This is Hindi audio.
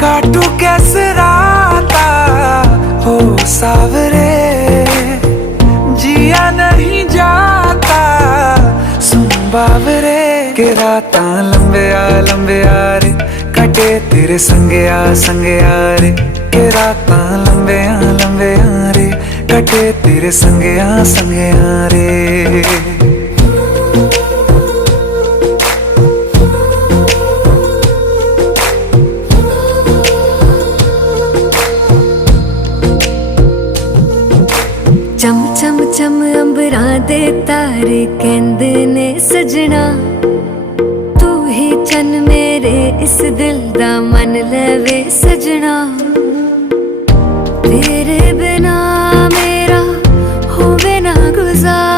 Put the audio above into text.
काटू कैसे राता हो सावरे, जिया नहीं जाता सुन बावरे। के राता लंबे आ रे, कटे तेरे संगे आ रे। के राता लंबे आ रे, कटे तेरे संगे आ रे। चम चम चम अंबरा दे तारे कहंदे ने सजना, तू ही चन मेरे इस दिल दा मन लवे सजना। तेरे बिना मेरा होवे ना गुज़ारा।